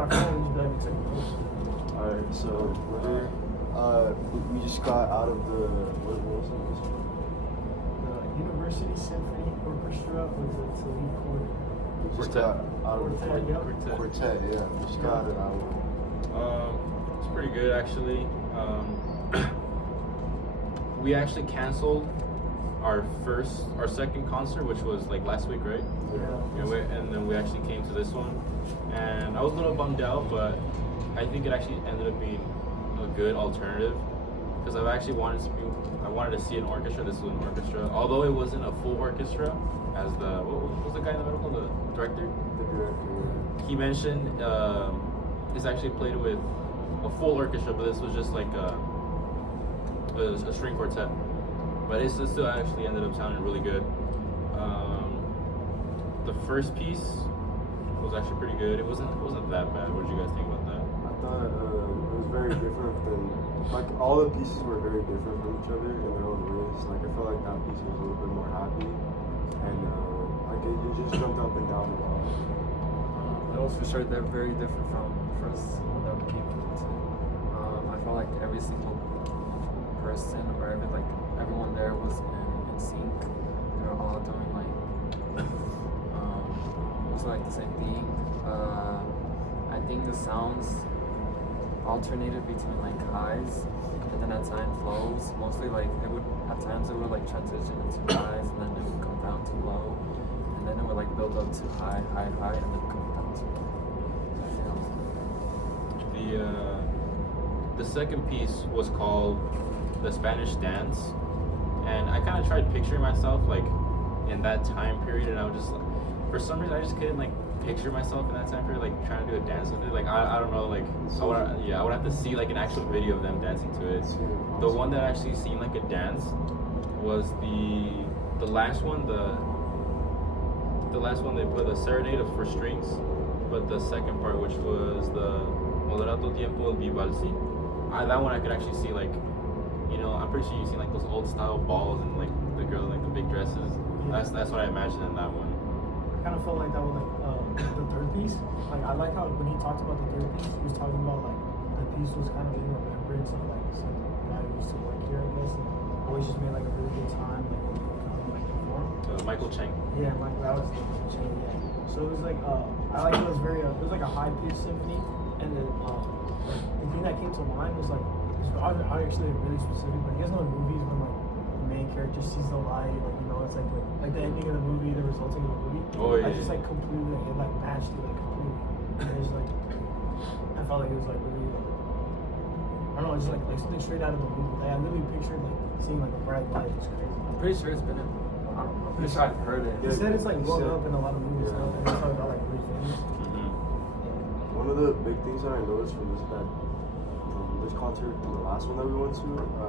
on our phone, we just be like, Alright, so we just got out of the what was it? The University Symphony Orchestra with the Toledo Quartet. We just got out of the quartet, yeah. We just got it out. It's pretty good actually. We actually canceled our second concert, which was like last week, right? Yeah. And then we actually came to this one, and I was a little bummed out, but I think it actually ended up being a good alternative because I wanted to see an orchestra. This was an orchestra, although it wasn't a full orchestra. As what was the guy in the middle called? The director. The director. He mentioned it's actually played with a full orchestra, but this was just like a string quartet. But it still actually ended up sounding really good. The first piece was actually pretty good. It wasn't that bad. What did you guys think about that? I thought it was very different than, like, all the pieces were very different from each other in their own ways. Like, I felt like that piece was a little bit more happy, and like it just jumped up and down a lot. That was for sure. They're very different from the first one that we came to. I felt like every single person or everyone there was in sync. They were all doing like also like the same thing. I think the sounds alternated between like highs and then at times lows. Mostly like at times it would like transition into highs and then it would come down to low, and then it would like build up to high, and then come down to low. The second piece was called The Spanish Dance, and I kind of tried picturing myself like in that time period, and I was just like, for some reason I just couldn't like picture myself in that time period, like trying to do a dance with it. Like I don't know, like I would have to see like an actual video of them dancing to it. The one that actually seemed like a dance was the last one. The last one they put a serenade for strings, but the second part, which was the Moderato Tiempo di Valsi, that one I could actually see, like, you know, I'm pretty sure you've seen like those old style balls and like the girls in like the big dresses. Yeah. That's what I imagined in that one. I kind of felt like that was like the third piece. Like I like how when he talked about the third piece, he was talking about like the piece was kind of in remembrance of like some guy who used to work here, I guess, and always just made like a really good time, like when he would like perform. Michael Chang. Yeah, that was the Chang. Yeah. So it was like I like it was very it was like a high pitched symphony, and then the thing that came to mind was like I actually really specific, but you guys know in movies when like the main character sees the light, like you know it's like the ending of the movie, the resulting of the movie. Oh yeah. I just like completely it like matched it like completely. And it was like I felt like it was like really I don't know, just like something straight out of a movie. Like I literally pictured like seeing like a bright light. It's crazy. I'm pretty sure it's been in. I'm pretty sure I've heard it. They said it's like blown up in a lot of movies and stuff, and they talk about like really famous. One of the big things that I noticed from this concert and the last one that we went to,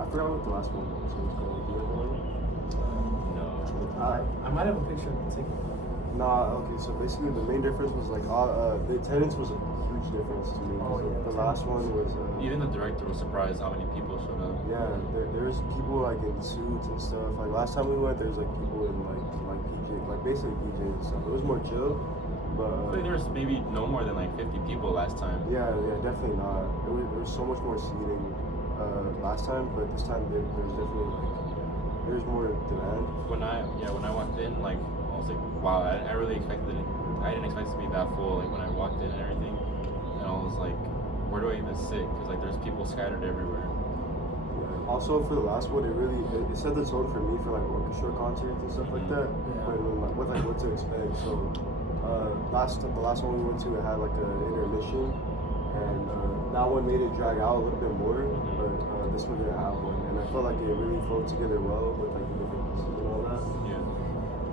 I forgot what the last one was. So it's called. Do you remember? No. I might have a picture of the ticket. Nah, okay, so basically the main difference was like the attendance was a huge difference to me. Oh, yeah. The last one was even the director was surprised how many people showed up. Yeah, there's people like in suits and stuff. Like last time we went, there's like people in like PJ, like basically PJs and stuff. It was more chill, but I think there was maybe no more than like 50 people last time. Yeah, definitely not. There was so much more seating last time, but this time there's definitely like there's more demand. When I walked in, like I was like, wow, I really expected it. I didn't expect it to be that full. Like when I walked in and everything, and I was like, where do I even sit? Because like there's people scattered everywhere. Yeah. Also for the last one, it set the tone for me for like orchestra concerts and stuff like that. Yeah. With like what to expect. So the last one we went to, it had like an intermission, and that one made it drag out a little bit more. But this one didn't have one, and I felt like it really flowed together well with like the different pieces and all that. Yeah.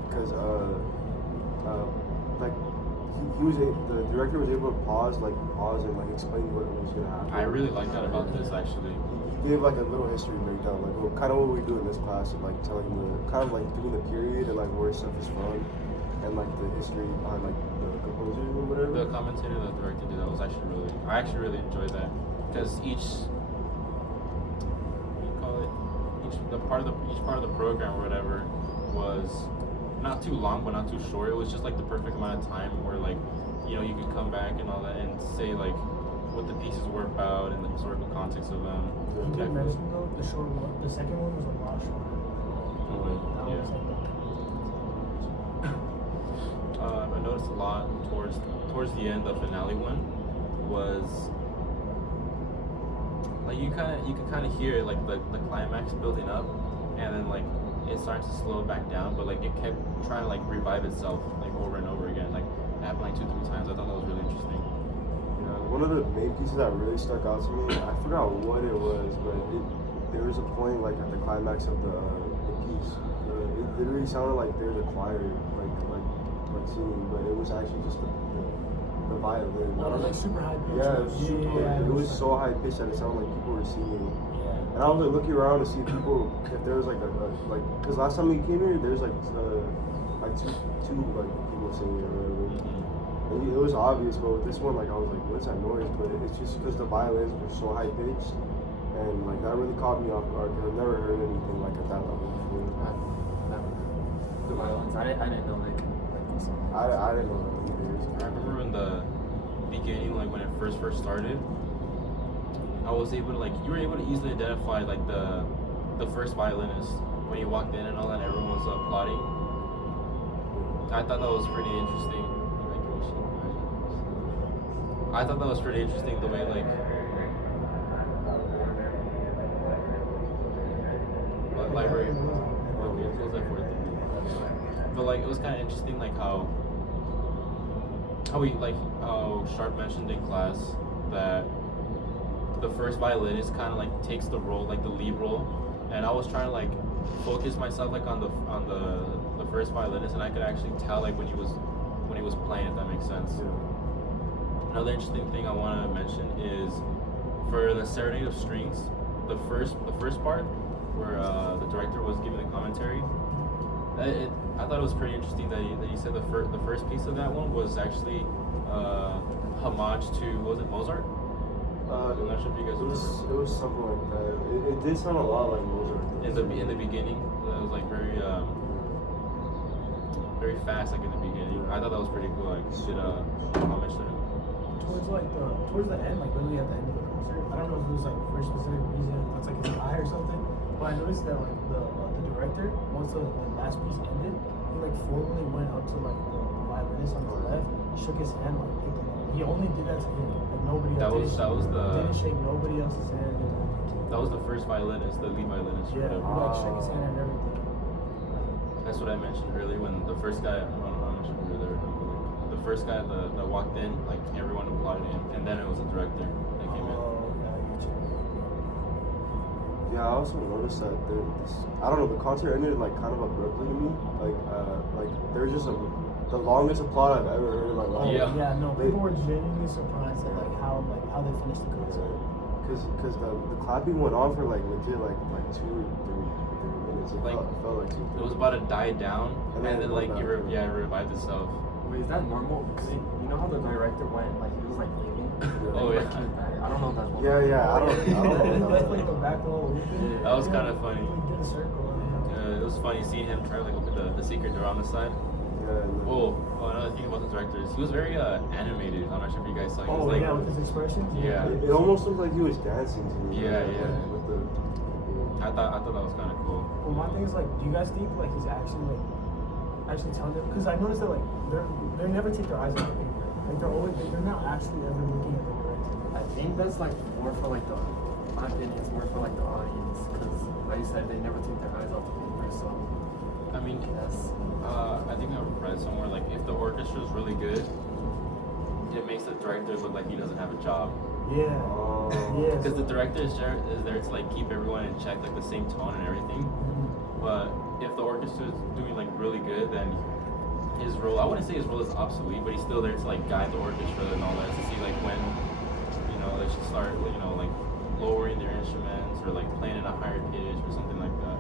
Because like the director was able to pause and like explain what was gonna happen. I really like that about this actually. He gave like a little history breakdown, like kind of what we do in this class, and like telling giving the period and like where stuff is from, and like the history behind like the composers and whatever. The commentator, the director did that was I actually really enjoyed that because each part of the program or whatever was not too long but not too short. It was just like the perfect amount of time where like, you know, you could come back and all that and say like what the pieces were about and the historical context of them. You did mention though the short one. The second one was a lot shorter. That Yeah. was like I noticed a lot towards the end. The finale one was like you can kind of hear like the climax building up, and then like it starts to slow back down, but like it kept trying to like revive itself like over and over again. Like it happened like 2-3 times. I thought that was really interesting. One of the main pieces that really stuck out to me, I forgot what it was, but there was a point like at the climax of the piece, it literally sounded like there's a choir like singing, but it was actually just the violin. oh, like super high pitch. Yeah, it was super. It was so high pitched that it sounded like people were singing. Yeah. And I was like looking around to see people if there was like like because last time we came here, there's like two like people singing or whatever. And it was obvious, but with this one, like I was like, what's that noise? But it's just because the violins were so high pitched, and like that really caught me off guard because I've never heard anything like at that level before. The violins. I didn't know they could like those songs. I didn't know that either. I remember in the beginning, like when it first started, I was able to like you were able to easily identify like the first violinist when you walked in and all that, everyone was applauding. I thought that was pretty interesting. I thought that was pretty interesting the way like library. Okay, it feels like 4:30. But like it was kind of interesting like how Sharp mentioned in class that the first violinist kind of like takes the role, like the lead role, and I was trying to like focus myself like on the first violinist, and I could actually tell like when he was playing, if that makes sense. Another interesting thing I want to mention is for the Serenade of Strings, the first part where the director was giving the commentary. I thought it was pretty interesting that he said the first piece of that one was actually homage to, was it Mozart? I'm not sure if you guys remember. It was something like that. It did sound a lot like Mozart. In the beginning, it was like very fast, like in the beginning. I thought that was pretty cool. Like did homage to him. Towards the end, like literally at the end of the concert, I don't know if it was like for a specific reason, that's like his eye or something, but I noticed that like the director, once the last piece ended, he like formally went up to like the violinist on the left, shook his hand, like picked him up. He only did that to him, like nobody else. Didn't shake nobody else's hand. That was the first violinist, the lead violinist. Yeah, he like shook his hand and everything. That's what I mentioned earlier when the first guy, I'm not sure if you were there, but like, the first guy that walked in, like everyone applauded him, and then it was the director that came in. Oh, yeah, I get you. Yeah, I also noticed that I don't know, the concert ended like kind of abruptly to me. Like there was just the longest applaud I've ever heard in my life. Yeah, no, people were genuinely surprised at like how they finished the concert. Because the clapping went on for like legit like 2 or 3 minutes. It felt like 2. It was about to die down, and then like it revived itself. Wait, is that normal? Because you know how the director went, like he was like leaving. Oh yeah. I don't know if that's normal. Yeah. I don't And know. left like the back wall open. Yeah, that was kind of funny. We did a circle. It was funny seeing him try to like open the secret door on the side. Oh, another thing about the director is he was very animated. I'm not sure if you guys saw. He was like, yeah, with his expressions. Yeah. It almost looked like he was dancing to me. Yeah. With the. I thought that was kind of cool. Well, my thing is like, do you guys think like he's actually telling them? Because I noticed that like they never take their eyes off the paper. Like they're not actually ever looking at the director. I think that's like more for like my opinion, it's more for like the audience. Because like you said, they never take their eyes off the paper. So I mean, yes. I think I read somewhere like if the orchestra is really good, it makes the director look like he doesn't have a job. Yeah. Yeah. Because the director is there to like keep everyone in check, like the same tone and everything. But if the orchestra is doing like really good, then his role, I wouldn't say his role is obsolete, but he's still there to like guide the orchestra and all that, to see like when, they should start, like lowering their instruments or like playing in a higher pitch or something like that.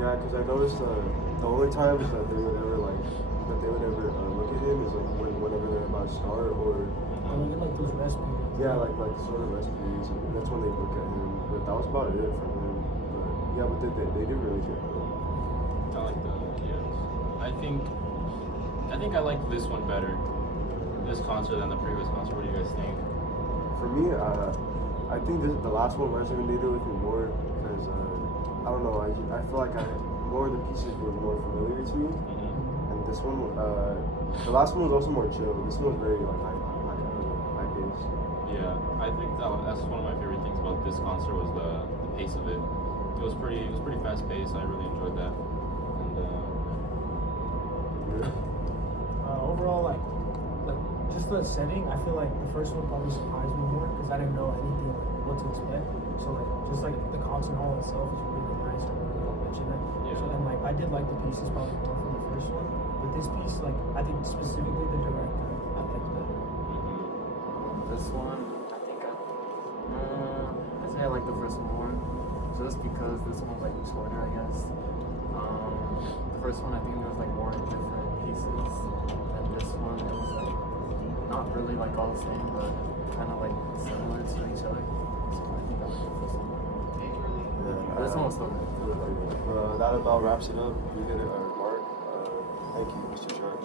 Yeah, because I noticed the only times that they would ever look at him is like whenever they're about to start or. We get like those rest periods. Yeah, like sort of rest periods, and that's when they look at him. But that was about it for him. But yeah, but they did really good though. I like that. Yeah, I think I like this one better, this concert than the previous concert. What do you guys think? me, I think the last one resonated with me more because I don't know. I feel like more of the pieces were more familiar to me, and this one, the last one was also more chill. This one was very like high paced. Yeah, I think that's one of my favorite things about this concert was the pace of it. It was pretty fast paced. I really enjoyed that. And Overall, like just the setting, I feel like the first one probably surprised me more because I didn't know anything like, what to expect. So like just like the concert hall itself is really nice. I really mentioned that. Yeah. So and like I did like the pieces probably more from the first one, but this piece like I think specifically the director I like better. This one, I think I'd say I like the first one more, just because this one was like shorter, I guess. The first one, I think there was like more different pieces, and this one it was like not really like all the same, but kind of like similar to each other. So I think I like the first one. Yeah, This one was still good. That about wraps it up. We did it, Mark. Thank you, Mr. Sharp.